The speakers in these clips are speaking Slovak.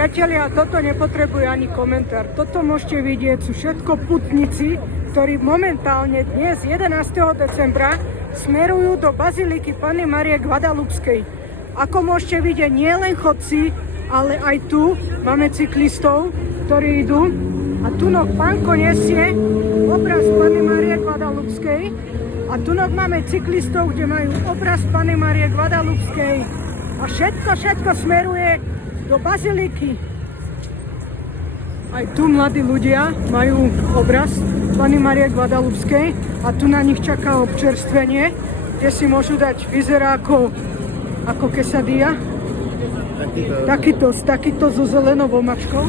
Priatelia, toto nepotrebuje ani komentár. Toto môžete vidieť, sú všetko putníci, ktorí momentálne dnes, 11. decembra, smerujú do Baziliky Panny Márie Guadalupskej. Ako môžete vidieť, nie len chodci, ale aj tu máme cyklistov, ktorí idú. A tu pánko nesie obraz Panny Márie Guadalupskej. A tu máme cyklistov, kde majú obraz Panny Márie Guadalupskej. A všetko smeruje do Baziliky. Aj tu mladí ľudia majú obraz Panny Márie Guadalupskej a tu na nich čaká občerstvenie, kde si môžu dať, vyzerá ako quesadilla. Takýto so zelenou omáčkou.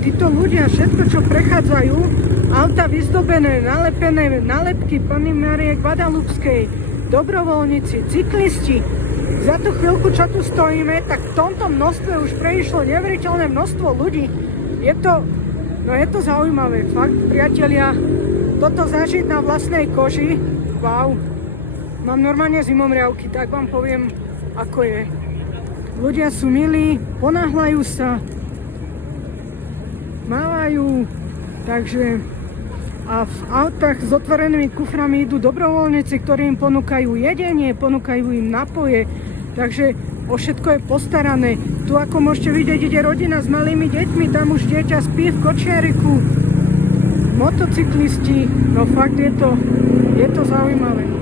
Títo ľudia, všetko čo prechádzajú, auta vyzdobené, nalepené nálepky Panny Márie Guadalupskej, dobrovoľníci, cyklisti. Za tú chvíľku, čo tu stojíme, tak v tomto množstve už preišlo neuveriteľné množstvo ľudí. Je to zaujímavé, fakt, priatelia, toto zažiť na vlastnej koži, wow. Mám normálne zimomriavky, tak vám poviem, ako je. Ľudia sú milí, ponáhľajú sa, mávajú, takže a v autách s otvorenými kuframi idú dobrovoľníci, ktorí im ponúkajú jedenie, ponúkajú im napoje, takže o všetko je postarané. Tu, ako môžete vidieť, ide rodina s malými deťmi, tam už dieťa spí v kočiariku, motocyklisti, no fakt je to zaujímavé.